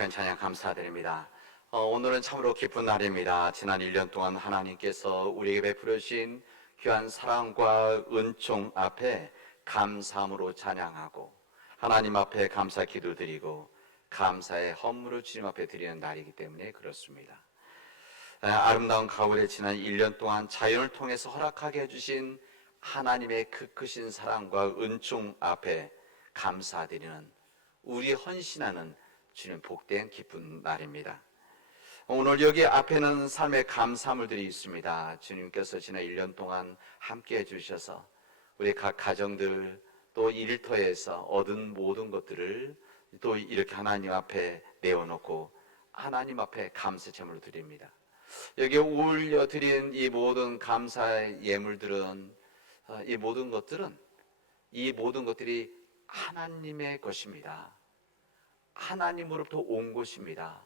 귀한 찬양 감사드립니다. 오늘은 참으로 기쁜 날입니다. 지난 1년 동안 하나님께서 우리에게 베풀어 주신 귀한 사랑과 은총 앞에 감사함으로 찬양하고 하나님 앞에 감사 기도드리고 감사의 헌물을 주님 앞에 드리는 날이기 때문에 그렇습니다. 아름다운 가을에 지난 1년 동안 자연을 통해서 허락하게 해주신 하나님의 그 크신 사랑과 은총 앞에 감사드리는 우리 헌신하는 주님 복된 기쁜 날입니다. 오늘 여기 앞에는 삶의 감사물들이 있습니다. 주님께서 지난 1년 동안 함께 해주셔서 우리 각 가정들 또 일터에서 얻은 모든 것들을 또 이렇게 하나님 앞에 내어놓고 하나님 앞에 감사 제물로 드립니다. 여기 올려 드린 이 모든 감사의 예물들은 이 모든 것들이 하나님의 것입니다. 하나님으로부터 온 것입니다.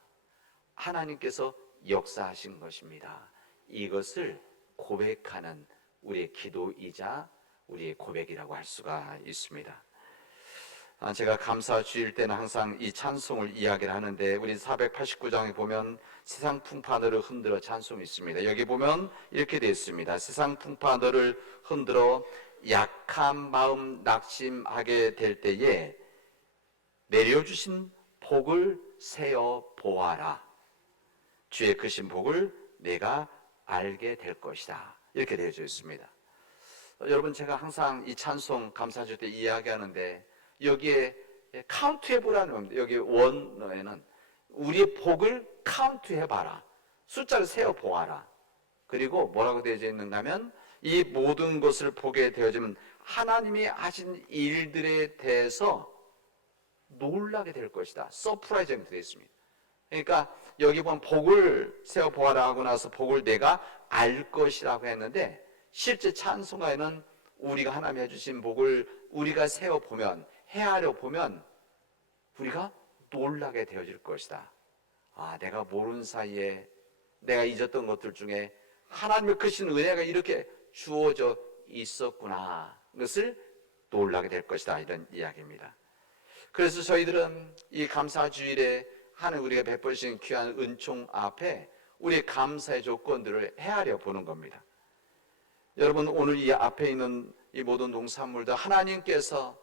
하나님께서 역사하신 것입니다. 이것을 고백하는 우리의 기도이자 우리의 고백이라고 할 수가 있습니다. 제가 감사 주일 때는 항상 이 찬송을 이야기를 하는데 우리 489장에 보면 세상 풍파 너를 흔들어 찬송이 있습니다. 여기 보면 이렇게 되어 있습니다. 세상 풍파 너를 흔들어 약한 마음 낙심하게 될 때에 내려주신 복을 세어 보아라. 주의 크신 복을 내가 알게 될 것이다. 이렇게 되어져 있습니다. 여러분, 제가 항상 이 찬송 감사줄 때 이야기하는데 여기에 카운트해보라는 겁니다. 여기 원어에는 우리의 복을 카운트해봐라. 숫자를 세어보아라. 그리고 뭐라고 되어져 있는가 하면 이 모든 것을 보게 되어지면 하나님이 하신 일들에 대해서 놀라게 될 것이다. 서프라이즈가 되어 있습니다. 그러니까 여기 보면 복을 세어보아라 하고 나서 복을 내가 알 것이라고 했는데 실제 찬송가에는 우리가 하나님이 해주신 복을 우리가 세어보면 헤아려 보면 우리가 놀라게 되어질 것이다. 내가 모르는 사이에 내가 잊었던 것들 중에 하나님의 크신 은혜가 이렇게 주어져 있었구나. 그것을 놀라게 될 것이다. 이런 이야기입니다. 그래서 저희들은 이 감사주일에 하나님 우리가 베푸신 귀한 은총 앞에 우리의 감사의 조건들을 헤아려 보는 겁니다. 여러분, 오늘 이 앞에 있는 이 모든 농산물도 하나님께서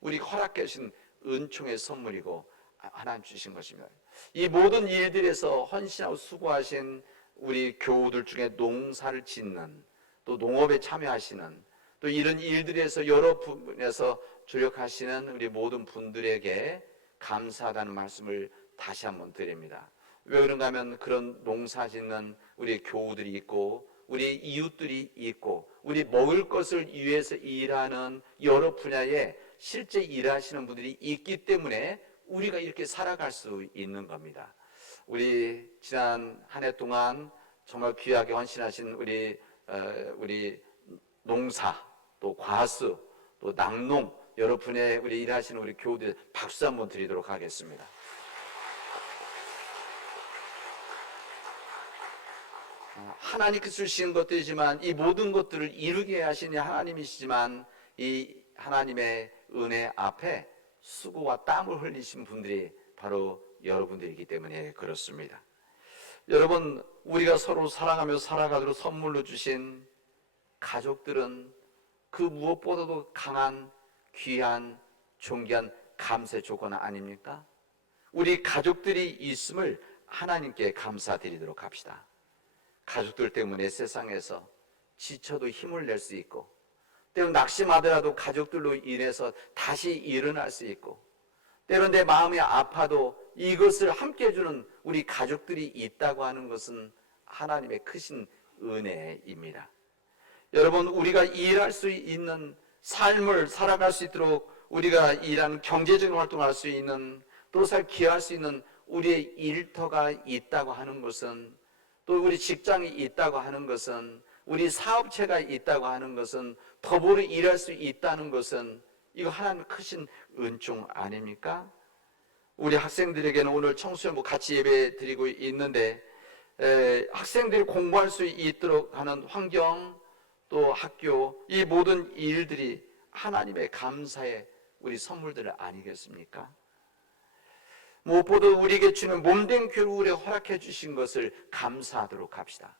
우리가 허락해 주신 은총의 선물이고 하나님 주신 것입니다. 이 모든 일들에서 헌신하고 수고하신 우리 교우들 중에 농사를 짓는 또 농업에 참여하시는 또 이런 일들에서 여러 부분에서 조력하시는 우리 모든 분들에게 감사하다는 말씀을 다시 한번 드립니다. 왜 그런가 하면 그런 농사 짓는 우리 교우들이 있고 우리 이웃들이 있고 우리 먹을 것을 위해서 일하는 여러 분야에 실제 일하시는 분들이 있기 때문에 우리가 이렇게 살아갈 수 있는 겁니다. 우리 지난 한 해 동안 정말 귀하게 헌신하신 우리 농사 또 과수 또 낙농 여러 분야에 우리 일하시는 우리 교우들 박수 한번 드리도록 하겠습니다. 하나님께서 주신 것들이지만 이 모든 것들을 이루게 하시니 하나님이시지만 이 하나님의 은혜 앞에 수고와 땀을 흘리신 분들이 바로 여러분들이기 때문에 그렇습니다. 여러분, 우리가 서로 사랑하며 살아가도록 선물로 주신 가족들은 그 무엇보다도 강한 귀한 존귀한 감사의 조건 아닙니까? 우리 가족들이 있음을 하나님께 감사드리도록 합시다. 가족들 때문에 세상에서 지쳐도 힘을 낼 수 있고 때론 낙심하더라도 가족들로 인해서 다시 일어날 수 있고 때론 내 마음이 아파도 이것을 함께 해주는 우리 가족들이 있다고 하는 것은 하나님의 크신 은혜입니다. 여러분, 우리가 일할 수 있는 삶을 살아갈 수 있도록 우리가 일하는 경제적인 활동을 할 수 있는 또 기여할 수 있는 우리의 일터가 있다고 하는 것은 또 우리 직장이 있다고 하는 것은 우리 사업체가 있다고 하는 것은 더불어 일할 수 있다는 것은 이거 하나님의 크신 은총 아닙니까? 우리 학생들에게는 오늘 청소년부 같이 예배 드리고 있는데 학생들이 공부할 수 있도록 하는 환경 또 학교 이 모든 일들이 하나님의 감사의 우리 선물들 아니겠습니까? 무엇보다 우리에게 주는 몸된 교회를 우리에게 허락해 주신 것을 감사하도록 합시다.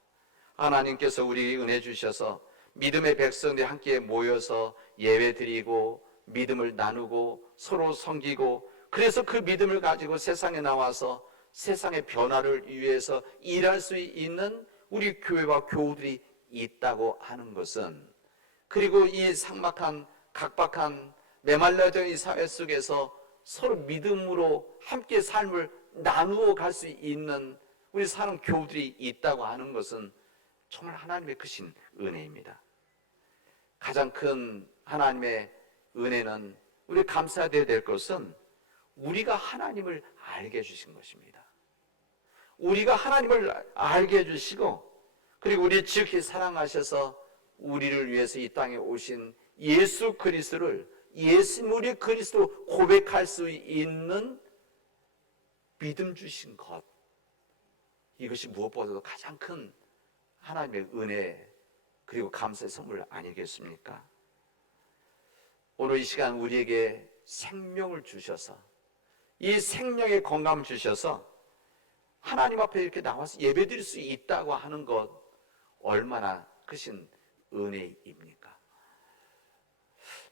하나님께서 우리에게 은혜 주셔서 믿음의 백성들이 함께 모여서 예배 드리고 믿음을 나누고 서로 섬기고, 그래서 그 믿음을 가지고 세상에 나와서 세상의 변화를 위해서 일할 수 있는 우리 교회와 교우들이 있다고 하는 것은, 그리고 이 삭막한 각박한 메말라져 이 사회 속에서 서로 믿음으로 함께 삶을 나누어 갈 수 있는 우리 사는 교우들이 있다고 하는 것은 정말 하나님의 크신 은혜입니다. 가장 큰 하나님의 은혜는, 우리 감사해야 될 것은 우리가 하나님을 알게 해주신 것입니다. 우리가 하나님을 알게 해주시고, 그리고 우리 지극히 사랑하셔서 우리를 위해서 이 땅에 오신 예수 그리스도를, 예수님 우리 그리스도 고백할 수 있는 믿음 주신 것, 이것이 무엇보다도 가장 큰 하나님의 은혜 그리고 감사의 선물 아니겠습니까? 오늘 이 시간 우리에게 생명을 주셔서, 이 생명의 건강을 주셔서 하나님 앞에 이렇게 나와서 예배드릴 수 있다고 하는 것, 얼마나 크신 은혜입니까?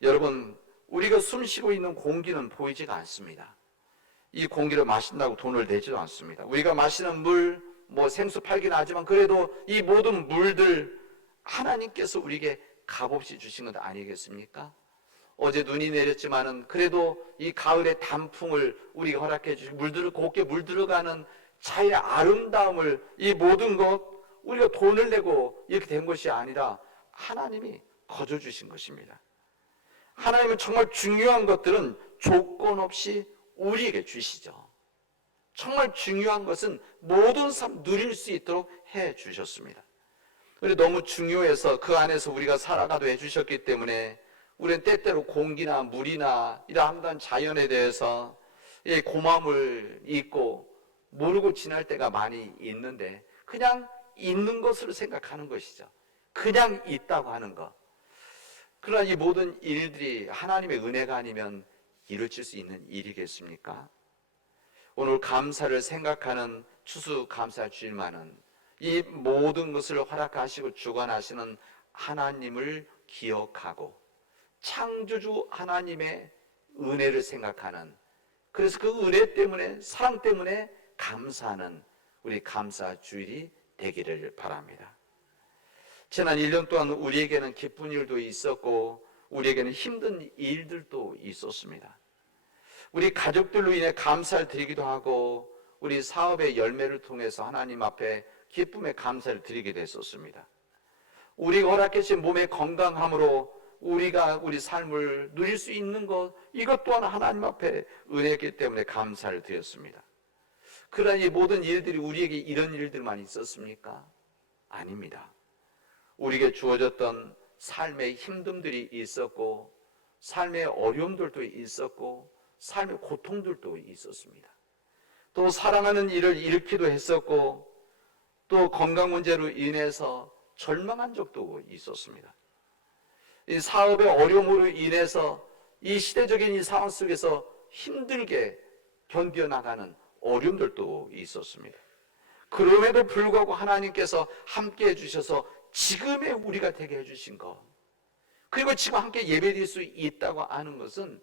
여러분, 우리가 숨쉬고 있는 공기는 보이지가 않습니다. 이 공기를 마신다고 돈을 내지도 않습니다. 우리가 마시는 물, 생수 팔긴 하지만 그래도 이 모든 물들 하나님께서 우리에게 값없이 주신 것 아니겠습니까? 어제 눈이 내렸지만은 그래도 이 가을의 단풍을 우리가 허락해 주신, 물들을 곱게 물들어가는 자연의 아름다움을, 이 모든 것 우리가 돈을 내고 이렇게 된 것이 아니라 하나님이 거저 주신 것입니다. 하나님은 정말 중요한 것들은 조건 없이 우리에게 주시죠. 정말 중요한 것은 모든 삶 누릴 수 있도록 해 주셨습니다. 우리 너무 중요해서 그 안에서 우리가 살아가도 해 주셨기 때문에 우리는 때때로 공기나 물이나 이런 한단 자연에 대해서 고마움을 잊고 모르고 지날 때가 많이 있는데, 그냥 있는 것으로 생각하는 것이죠. 그냥 있다고 하는 것. 그러나 이 모든 일들이 하나님의 은혜가 아니면 이루어질 수 있는 일이겠습니까? 오늘 감사를 생각하는 추수감사 주일만은 이 모든 것을 허락하시고 주관하시는 하나님을 기억하고 창조주 하나님의 은혜를 생각하는, 그래서 그 은혜 때문에, 사랑 때문에 감사하는 우리 감사 주일이 되기를 바랍니다. 지난 1년 동안 우리에게는 기쁜 일도 있었고 우리에게는 힘든 일들도 있었습니다. 우리 가족들로 인해 감사를 드리기도 하고 우리 사업의 열매를 통해서 하나님 앞에 기쁨의 감사를 드리기도 했었습니다. 우리가 허락해 주신 몸의 건강함으로 우리가 우리 삶을 누릴 수 있는 것, 이것 또한 하나님 앞에 은혜였기 때문에 감사를 드렸습니다. 그러나 이 모든 일들이 우리에게 이런 일들만 있었습니까? 아닙니다. 우리에게 주어졌던 삶의 힘듦들이 있었고 삶의 어려움들도 있었고 삶의 고통들도 있었습니다. 또 사랑하는 일을 잃기도 했었고 또 건강 문제로 인해서 절망한 적도 있었습니다. 이 사업의 어려움으로 인해서 이 시대적인 이 상황 속에서 힘들게 견뎌나가는 어려움들도 있었습니다. 그럼에도 불구하고 하나님께서 함께 해주셔서 지금의 우리가 되게 해주신 것, 그리고 지금 함께 예배드릴 수 있다고 하는 것은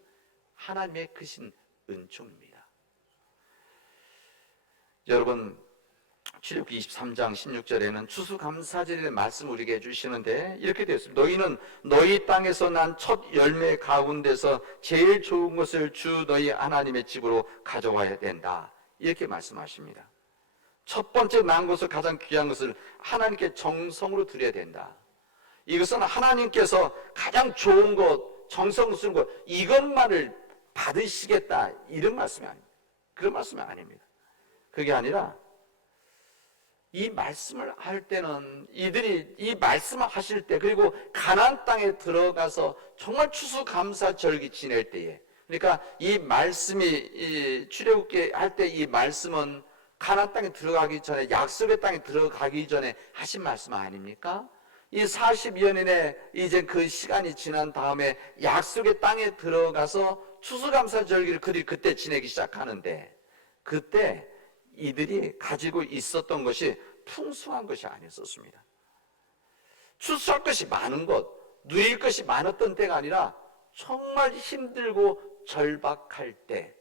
하나님의 크신 은총입니다. 여러분, 출애굽기 23장 16절에는 추수감사절의 말씀 우리에게 해주시는데 이렇게 되어 있습니다. 너희는 너희 땅에서 난 첫 열매 가운데서 제일 좋은 것을 주 너희 하나님의 집으로 가져와야 된다, 이렇게 말씀하십니다. 첫 번째 난 것을, 가장 귀한 것을 하나님께 정성으로 드려야 된다. 이것은 하나님께서 가장 좋은 것, 정성 쓰는 것, 이것만을 받으시겠다, 이런 말씀이 아닙니다. 그런 말씀이 아닙니다. 그게 아니라 이 말씀을 할 때는 이들이 이 말씀을 하실 때, 그리고 가나안 땅에 들어가서 정말 추수감사절기 지낼 때에, 그러니까 이 말씀이 이 출애굽기 할 때 이 말씀은 가나안 땅에 들어가기 전에, 약속의 땅에 들어가기 전에 하신 말씀 아닙니까? 이 40년의 이제 그 시간이 지난 다음에 약속의 땅에 들어가서 추수감사절기를 그들이 그때 지내기 시작하는데, 그때 이들이 가지고 있었던 것이 풍성한 것이 아니었습니다. 추수할 것이 많은 것, 누릴 것이 많았던 때가 아니라 정말 힘들고 절박할 때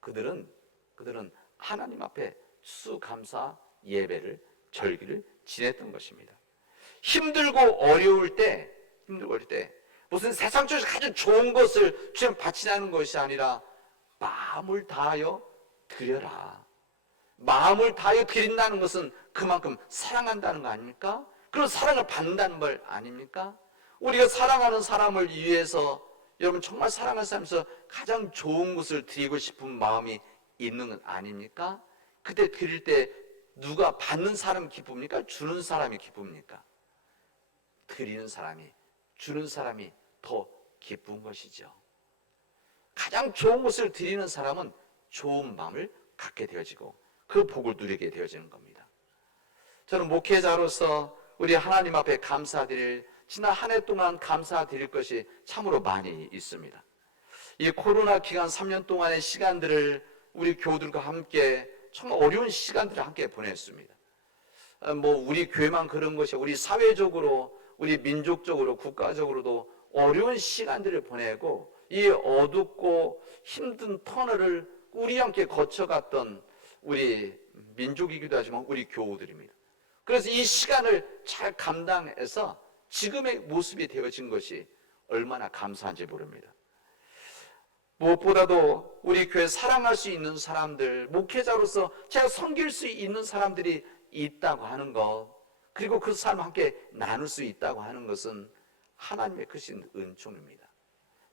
그들은 하나님 앞에 추수감사 예배를, 절기를 지냈던 것입니다. 힘들고 어려울 때 무슨 세상 중에서 가장 좋은 것을 주님 바치라는 것이 아니라 마음을 다하여 드려라. 마음을 다하여 드린다는 것은 그만큼 사랑한다는 거 아닙니까? 그런 사랑을 받는다는 말 아닙니까? 우리가 사랑하는 사람을 위해서, 여러분 정말 사랑하는 사람에서 가장 좋은 것을 드리고 싶은 마음이 있는 건 아닙니까? 그때 드릴 때 누가 받는 사람이 기쁩니까? 주는 사람이 기쁩니까? 드리는 사람이, 주는 사람이 더 기쁜 것이죠. 가장 좋은 것을 드리는 사람은 좋은 마음을 갖게 되어지고 그 복을 누리게 되어지는 겁니다. 저는 목회자로서 우리 하나님 앞에 감사드릴, 지난 한 해 동안 감사드릴 것이 참으로 많이 있습니다. 이 코로나 기간 3년 동안의 시간들을 우리 교우들과 함께 정말 어려운 시간들을 함께 보냈습니다. 우리 교회만 그런 것이, 우리 사회적으로, 우리 민족적으로, 국가적으로도 어려운 시간들을 보내고 이 어둡고 힘든 터널을 우리 함께 거쳐갔던 우리 민족이기도 하지만 우리 교우들입니다. 그래서 이 시간을 잘 감당해서 지금의 모습이 되어진 것이 얼마나 감사한지 모릅니다. 무엇보다도 우리 교회 사랑할 수 있는 사람들, 목회자로서 제가 섬길 수 있는 사람들이 있다고 하는 것, 그리고 그 삶을 함께 나눌 수 있다고 하는 것은 하나님의 크신 은총입니다.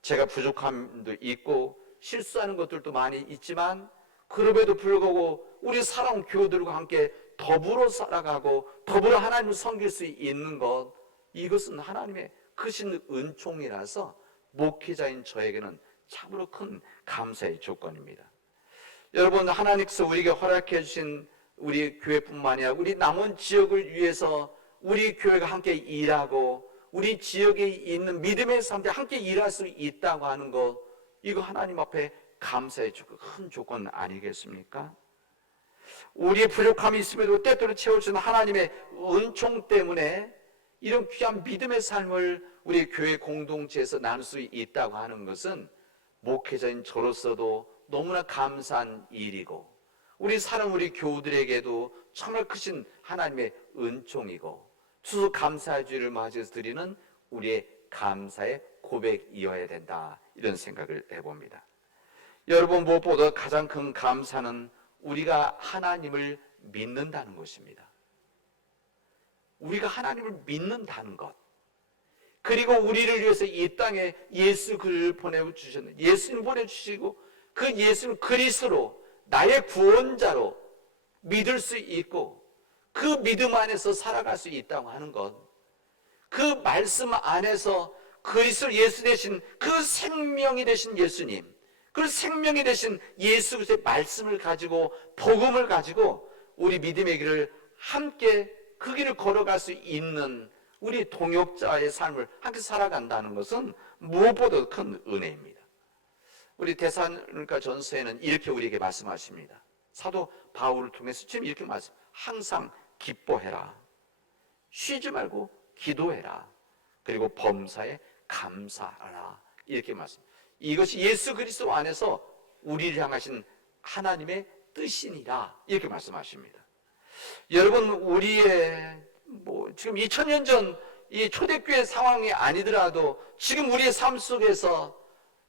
제가 부족함도 있고 실수하는 것들도 많이 있지만 그럼에도 불구하고 우리 사랑하는 교우들과 함께 더불어 살아가고 더불어 하나님을 섬길 수 있는 것, 이것은 하나님의 크신 은총이라서 목회자인 저에게는 참으로 큰 감사의 조건입니다. 여러분, 하나님께서 우리에게 허락해 주신 우리 교회뿐만 아니라 우리 남은 지역을 위해서 우리 교회가 함께 일하고 우리 지역에 있는 믿음의 사람들이 함께 일할 수 있다고 하는 것, 이거 하나님 앞에 감사의 조건, 큰 조건 아니겠습니까? 우리의 부족함이 있음에도 때때로 채워주는 하나님의 은총 때문에 이런 귀한 믿음의 삶을 우리 교회 공동체에서 나눌 수 있다고 하는 것은 목회자인 저로서도 너무나 감사한 일이고 우리 우리 교우들에게도 정말 크신 하나님의 은총이고 추수감사의 주일을 맞이해서 드리는 우리의 감사의 고백이어야 된다, 이런 생각을 해봅니다. 여러분, 무엇보다 가장 큰 감사는 우리가 하나님을 믿는다는 것입니다. 우리가 하나님을 믿는다는 것, 그리고 우리를 위해서 이 땅에 예수 그를 보내주셨는, 예수님 보내주시고 그 예수님 그리스도로 나의 구원자로 믿을 수 있고 그 믿음 안에서 살아갈 수 있다고 하는 것, 그 말씀 안에서 그리스도 예수 되신 그 생명이 되신 예수님, 그 생명이 되신 예수 그리스도의 말씀을 가지고, 복음을 가지고 우리 믿음의 길을 함께 그 길을 걸어갈 수 있는 우리 동역자의 삶을 함께 살아간다는 것은 무엇보다 큰 은혜입니다. 우리 데살로니가 전서에는 이렇게 우리에게 말씀하십니다. 사도 바울을 통해서 지금 이렇게 말씀, 항상 기뻐해라, 쉬지 말고 기도해라, 그리고 범사에 감사하라, 이렇게 말씀. 이것이 예수 그리스도 안에서 우리를 향하신 하나님의 뜻이니라, 이렇게 말씀하십니다. 여러분, 우리의 지금 2000년 전 이 초대교회 상황이 아니더라도 지금 우리의 삶 속에서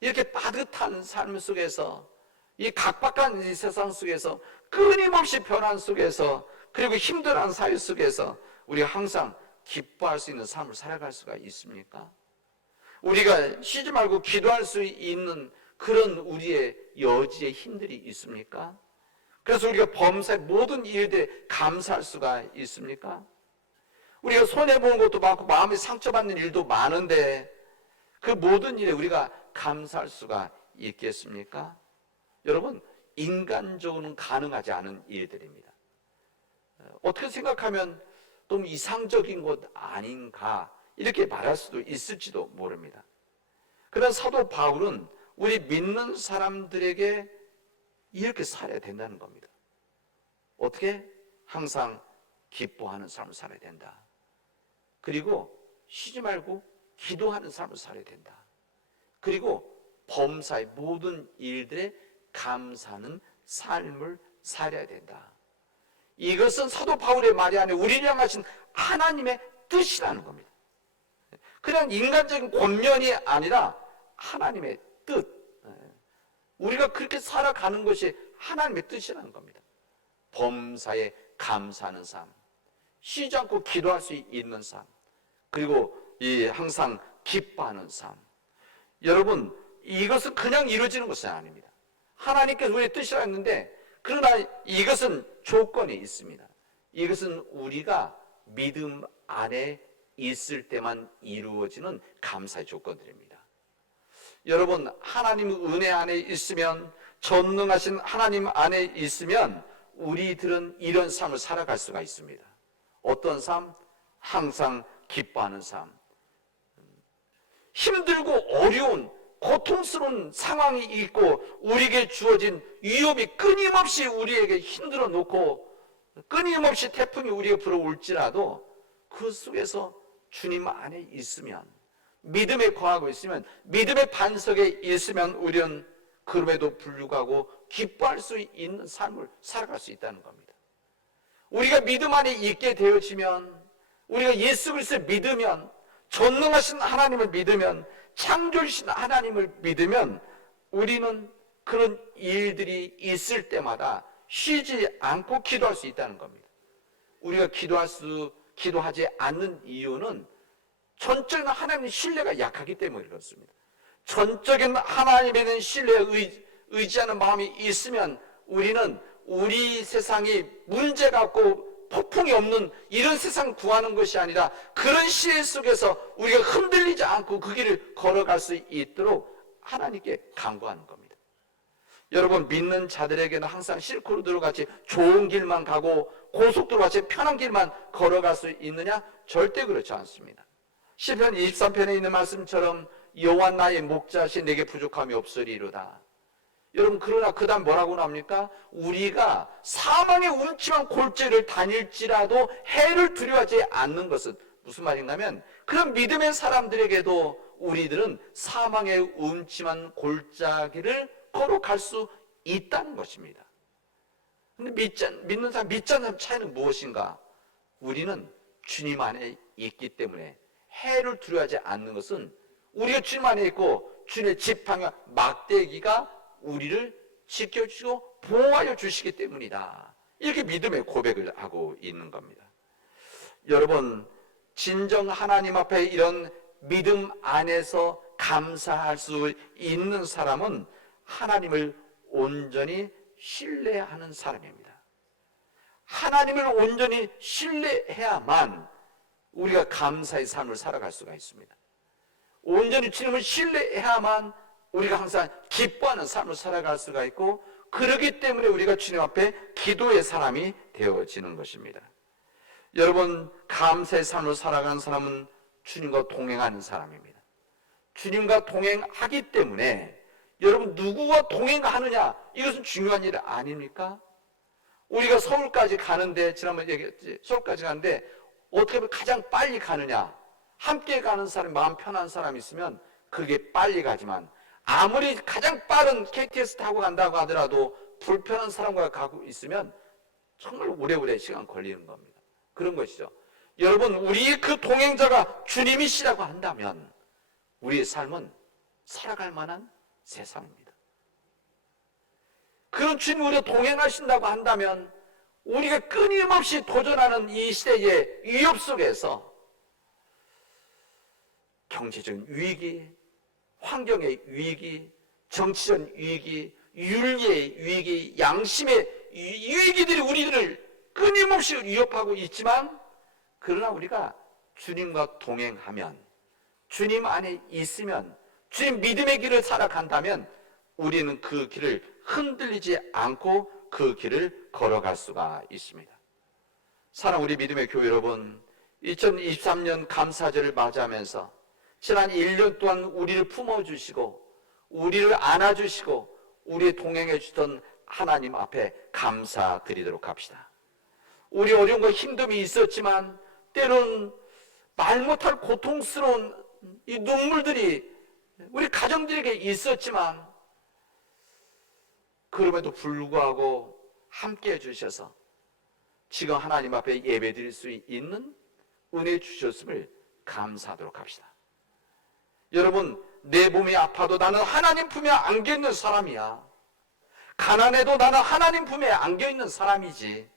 이렇게 빠듯한 삶 속에서 이 각박한 이 세상 속에서 끊임없이 변환 속에서 그리고 힘들어하는 사회 속에서 우리가 항상 기뻐할 수 있는 삶을 살아갈 수가 있습니까? 우리가 쉬지 말고 기도할 수 있는 그런 우리의 여지의 힘들이 있습니까? 그래서 우리가 범사의 모든 일들에 감사할 수가 있습니까? 우리가 손해보는 것도 많고 마음이 상처받는 일도 많은데 그 모든 일에 우리가 감사할 수가 있겠습니까? 여러분, 인간적으로는 가능하지 않은 일들입니다. 어떻게 생각하면 좀 이상적인 것 아닌가, 이렇게 말할 수도 있을지도 모릅니다. 그러나 사도 바울은 우리 믿는 사람들에게 이렇게 살아야 된다는 겁니다. 어떻게? 항상 기뻐하는 삶을 살아야 된다. 그리고 쉬지 말고 기도하는 삶을 살아야 된다. 그리고 범사의 모든 일들에 감사하는 삶을 살아야 된다. 이것은 사도 바울의 말이 아니라 우리를 향하신 하나님의 뜻이라는 겁니다. 그냥 인간적인 권면이 아니라 하나님의 뜻. 우리가 그렇게 살아가는 것이 하나님의 뜻이라는 겁니다. 범사에 감사하는 삶, 쉬지 않고 기도할 수 있는 삶, 그리고 항상 기뻐하는 삶. 여러분, 이것은 그냥 이루어지는 것은 아닙니다. 하나님께서 우리의 뜻이라 했는데, 그러나 이것은 조건이 있습니다. 이것은 우리가 믿음 안에 있을 때만 이루어지는 감사의 조건들입니다. 여러분, 하나님의 은혜 안에 있으면, 전능하신 하나님 안에 있으면 우리들은 이런 삶을 살아갈 수가 있습니다. 어떤 삶? 항상 기뻐하는 삶. 힘들고 어려운 고통스러운 상황이 있고 우리에게 주어진 위협이 끊임없이 우리에게 힘들어 놓고 끊임없이 태풍이 우리에게 불어올지라도 그 속에서 주님 안에 있으면, 믿음에 거하고 있으면, 믿음의 반석에 있으면 우리는 그럼에도 불구하고 기뻐할 수 있는 삶을 살아갈 수 있다는 겁니다. 우리가 믿음 안에 있게 되어지면, 우리가 예수 그리스도를 믿으면, 전능하신 하나님을 믿으면, 창조주신 하나님을 믿으면 우리는 그런 일들이 있을 때마다 쉬지 않고 기도할 수 있다는 겁니다. 우리가 기도하지 않는 이유는 전적인 하나님의 신뢰가 약하기 때문에 그렇습니다. 전적인 하나님에 대한 신뢰에 의지하는 마음이 있으면 우리는 우리 세상이 문제가 없고 폭풍이 없는 이런 세상 구하는 것이 아니라 그런 시대 속에서 우리가 흔들리지 않고 그 길을 걸어갈 수 있도록 하나님께 간구하는 겁니다. 여러분, 믿는 자들에게는 항상 실크로드로 같이 좋은 길만 가고 고속도로 같이 편한 길만 걸어갈 수 있느냐? 절대 그렇지 않습니다. 시편 23편에 있는 말씀처럼 여호와 나의 목자시 내게 부족함이 없으리로다. 여러분, 그러나 그 다음 뭐라고 나옵니까? 우리가 사망의 음침한 골짜기를 다닐지라도 해를 두려워하지 않는 것은 무슨 말인가 하면, 그런 믿음의 사람들에게도 우리들은 사망의 음침한 골짜기를 걸어갈 수 있다는 것입니다. 근데 믿는 사람, 믿지 않는 사람 차이는 무엇인가? 우리는 주님 안에 있기 때문에 해를 두려워하지 않는 것은 우리가 주님 안에 있고 주님의 지팡이와 막대기가 우리를 지켜주시고 보호하여 주시기 때문이다. 이렇게 믿음의 고백을 하고 있는 겁니다. 여러분, 진정 하나님 앞에 이런 믿음 안에서 감사할 수 있는 사람은 하나님을 온전히 신뢰하는 사람입니다. 하나님을 온전히 신뢰해야만 우리가 감사의 삶을 살아갈 수가 있습니다. 온전히 주님을 신뢰해야만 우리가 항상 기뻐하는 삶을 살아갈 수가 있고, 그렇기 때문에 우리가 주님 앞에 기도의 사람이 되어지는 것입니다. 여러분, 감사의 삶을 살아가는 사람은 주님과 동행하는 사람입니다. 주님과 동행하기 때문에 여러분, 누구와 동행하느냐, 이것은 중요한 일 아닙니까? 우리가 서울까지 가는데, 지난번에 얘기했지, 서울까지 가는데 어떻게 하면 가장 빨리 가느냐? 함께 가는 사람, 마음 편한 사람이 있으면 그게 빨리 가지만, 아무리 가장 빠른 KTX 타고 간다고 하더라도 불편한 사람과 가고 있으면 정말 오래오래 시간 걸리는 겁니다. 그런 것이죠. 여러분, 우리의 그 동행자가 주님이시라고 한다면 우리의 삶은 살아갈 만한 세상입니다. 그런 주님이 우리가 동행하신다고 한다면 우리가 끊임없이 도전하는 이 시대의 위협 속에서 경제적인 위기, 환경의 위기, 정치적 위기, 윤리의 위기, 양심의 위기들이 우리들을 끊임없이 위협하고 있지만, 그러나 우리가 주님과 동행하면, 주님 안에 있으면, 주님 믿음의 길을 살아간다면 우리는 그 길을 흔들리지 않고 그 길을 걸어갈 수가 있습니다. 사랑하는 우리 믿음의 교회 여러분, 2023년 감사절을 맞이하면서 지난 1년 동안 우리를 품어주시고 우리를 안아주시고 우리의 동행해 주셨던 하나님 앞에 감사드리도록 합시다. 우리 어려움과 힘듦이 있었지만 때론 말 못할 고통스러운 이 눈물들이 우리 가정들에게 있었지만 그럼에도 불구하고 함께 해주셔서 지금 하나님 앞에 예배드릴 수 있는 은혜 주셨음을 감사하도록 합시다. 여러분, 내 몸이 아파도 나는 하나님 품에 안겨있는 사람이야. 가난해도 나는 하나님 품에 안겨있는 사람이지.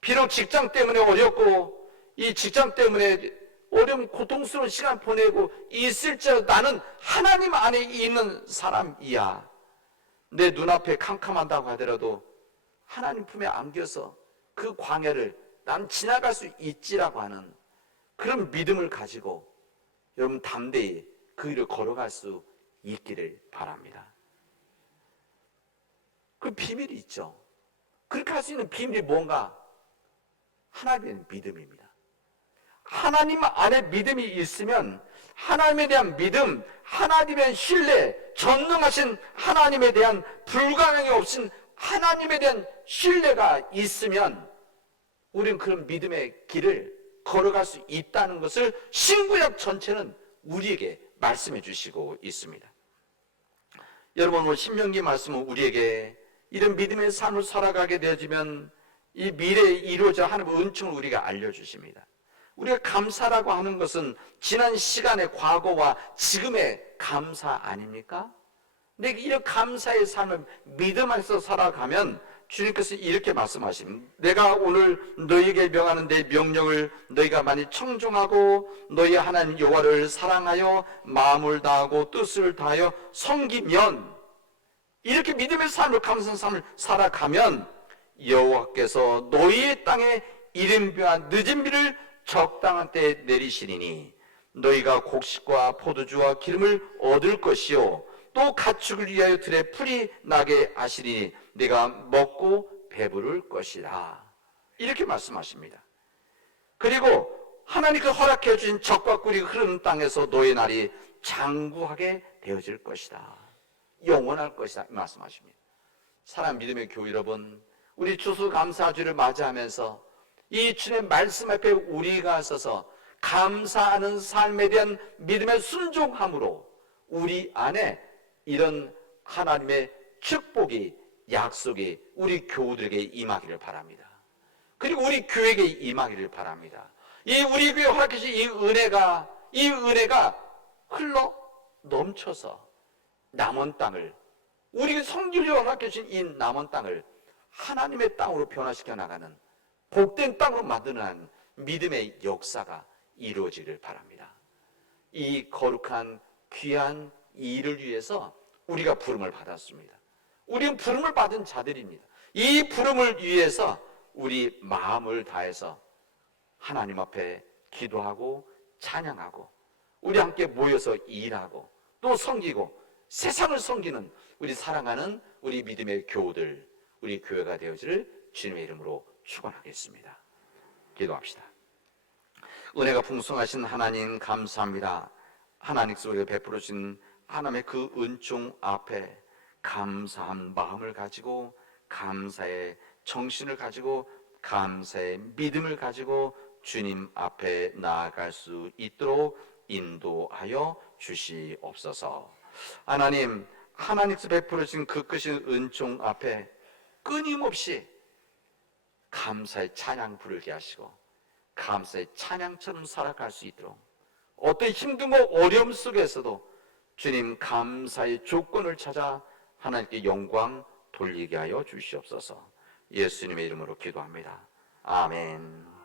비록 직장 때문에 어렵고 이 직장 때문에 어려운 고통스러운 시간 보내고 있을지라도 나는 하나님 안에 있는 사람이야. 내 눈앞에 캄캄하다고 하더라도 하나님 품에 안겨서 그 광야를 난 지나갈 수 있지라고 하는 그런 믿음을 가지고 여러분 담대히 그 길을 걸어갈 수 있기를 바랍니다. 그 비밀이 있죠. 그렇게 할 수 있는 비밀이 뭔가? 하나님의 믿음입니다. 하나님 안에 믿음이 있으면 하나님에 대한 믿음, 하나님에 대한 신뢰, 전능하신 하나님에 대한 불가능이 없인 하나님에 대한 신뢰가 있으면 우리는 그런 믿음의 길을 걸어갈 수 있다는 것을 신구약 전체는 우리에게 말씀해 주시고 있습니다. 여러분, 오늘 신명기 말씀은 우리에게 이런 믿음의 삶을 살아가게 되어지면 이 미래에 이루어져 하는 은총을 우리가 알려주십니다. 우리가 감사라고 하는 것은 지난 시간의 과거와 지금의 감사 아닙니까? 근데 이런 감사의 삶을 믿음 안에서 살아가면 주님께서 이렇게 말씀하십니다. 내가 오늘 너희에게 명하는 내 명령을 너희가 많이 청종하고 너희 하나님 여호와를 사랑하여 마음을 다하고 뜻을 다하여 섬기면, 이렇게 믿음의 삶을, 감사의 삶을 살아가면 여호와께서 너희의 땅에 이른 비와 늦은 비를 적당한 때에 내리시리니 너희가 곡식과 포도주와 기름을 얻을 것이요 또 가축을 위하여 들에 풀이 나게 하시리니 내가 먹고 배부를 것이라. 이렇게 말씀하십니다. 그리고 하나님께서 허락해 주신 젖과 꿀이 흐르는 땅에서 너의 날이 장구하게 되어질 것이다. 영원할 것이다. 말씀하십니다. 사랑 믿음의 교회 여러분, 우리 추수감사주를 맞이하면서 이 주님의 말씀 앞에 우리가 서서 감사하는 삶에 대한 믿음의 순종함으로 우리 안에 이런 하나님의 축복이, 약속이 우리 교우들에게 임하기를 바랍니다. 그리고 우리 교회에게 임하기를 바랍니다. 이 우리 교회 허락해 주신 이 은혜가 흘러 넘쳐서 남은 땅을, 우리 성질로 허락해 주신 이 남은 땅을 하나님의 땅으로 변화시켜 나가는 복된 땅으로 만드는 믿음의 역사가 이루어지기를 바랍니다. 이 거룩한 귀한 이 일을 위해서 우리가 부름을 받았습니다. 우리는 부름을 받은 자들입니다. 이 부름을 위해서 우리 마음을 다해서 하나님 앞에 기도하고 찬양하고 우리 함께 모여서 일하고 또 섬기고 세상을 섬기는 우리 사랑하는 우리 믿음의 교우들, 우리 교회가 되어지를 주님의 이름으로 축원하겠습니다. 기도합시다. 은혜가 풍성하신 하나님 감사합니다. 하나님께서 우리가 베풀어 주신 하나님의 그 은총 앞에 감사한 마음을 가지고, 감사의 정신을 가지고, 감사의 믿음을 가지고 주님 앞에 나아갈 수 있도록 인도하여 주시옵소서. 하나님, 하나님께서 베풀어 주신 그 크신 은총 앞에 끊임없이 감사의 찬양 부르게 하시고 감사의 찬양처럼 살아갈 수 있도록, 어떤 힘든 거 어려움 속에서도 주님 감사의 조건을 찾아 하나님께 영광 돌리게 하여 주시옵소서. 예수님의 이름으로 기도합니다. 아멘.